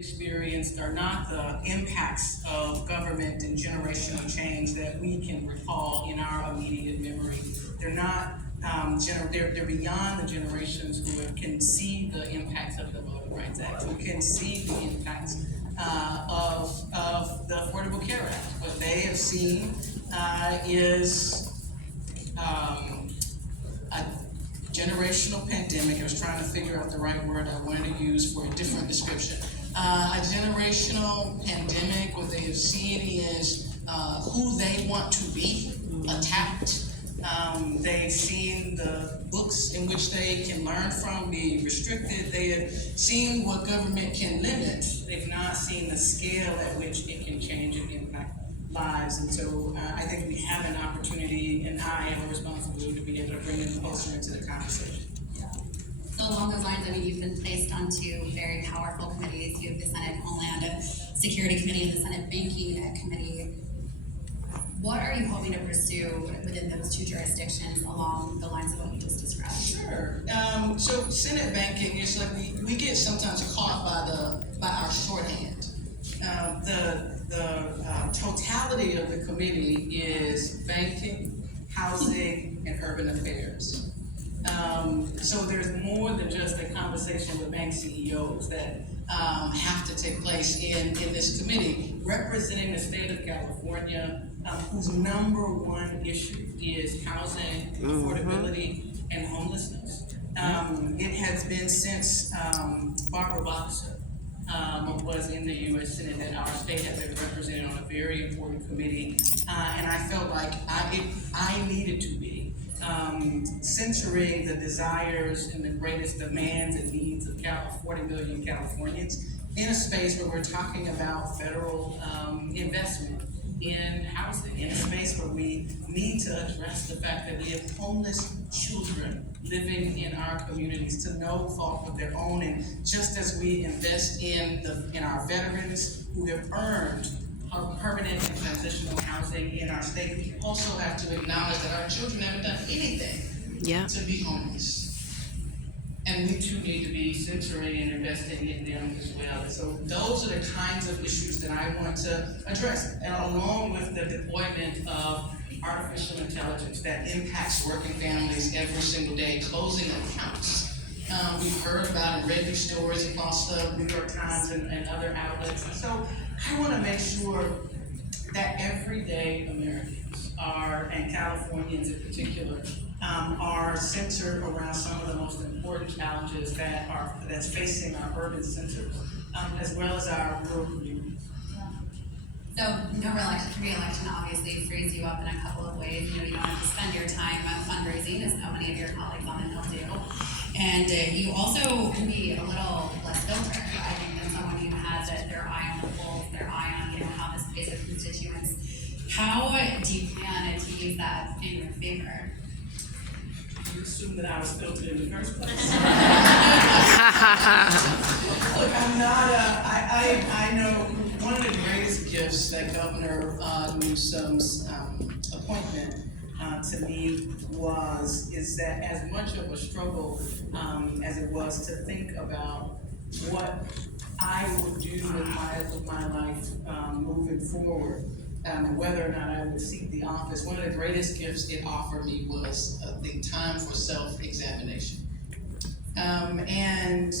experienced are not the impacts of government and generational change that we can recall in our immediate memory. They're not, they're beyond the generations who can see the impacts of the Voting Rights Act, who can see the impacts of the Affordable Care Act. What they have seen is a generational pandemic. I was trying to figure out the right word I wanted to use for a different description. A generational pandemic. What they have seen is who they want to be attacked. They've seen the books in which they can learn from be restricted. They have seen what government can limit. They've not seen the scale at which it can change and impact lives. And so I think we have an opportunity, and I have a responsibility to be able to bring them closer into the conversation. So along those lines, I mean, you've been placed on two very powerful committees. You have the Senate Homeland Security Committee and the Senate Banking Committee. What are you hoping to pursue within those two jurisdictions along the lines of what you just described? Sure. So Senate banking is like we get sometimes caught by our shorthand. The totality of the committee is banking, housing, and urban affairs. So there's more than just a conversation with bank CEOs that have to take place in this committee, representing the state of California, whose number one issue is housing, affordability, and homelessness. It has been since Barbara Butler was in the U.S. Senate that our state has been represented on a very important committee, and I felt like I needed to be. Censoring the desires and the greatest demands and needs of 40 million Californians in a space where we're talking about federal investment in housing, in a space where we need to address the fact that we have homeless children living in our communities to no fault of their own. And just as we invest in our veterans who have earned permanent and transitional housing in our state, we also have to acknowledge that our children haven't done anything to be homeless. And we too need to be censoring and investing in them as well. So those are the kinds of issues that I want to address, and along with the deployment of artificial intelligence that impacts working families every single day, closing accounts. We've heard about and read these stories across the New York Times and other outlets. And so I want to make sure that everyday Americans and Californians in particular, are centered around some of the most important challenges that's facing our urban centers, as well as our rural communities. So no re-election obviously frees you up in a couple of ways. You don't have to spend your time fundraising, as so many of your colleagues on the Hill do. And you also can be a little less filtered, I think, than someone who has their eye on the polls, their eye on how this plays with constituents. How do you plan to use that in your favor? You assume that I was filtered in the first place. Look, I'm not. I know one of the greatest gifts that Governor Newsom's appointment to me is that as much of a struggle as it was to think about what I would do with my life moving forward, and whether or not I would seek the office, one of the greatest gifts it offered me was the time for self-examination. And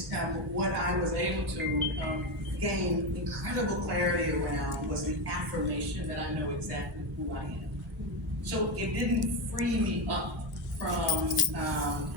what I was able to gain incredible clarity around was the affirmation that I know exactly who I am. So it didn't free me up from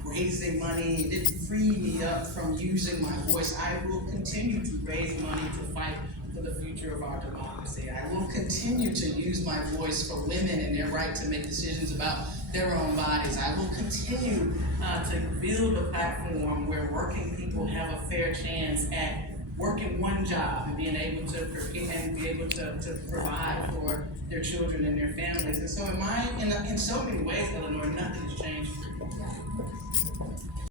raising money. It didn't free me up from using my voice. I will continue to raise money to fight for the future of our democracy. I will continue to use my voice for women and their right to make decisions about their own bodies. I will continue to build a platform where working people have a fair chance at working one job and being able to provide for their children and their families. And so in so many ways, Eleanor, nothing's changed for me.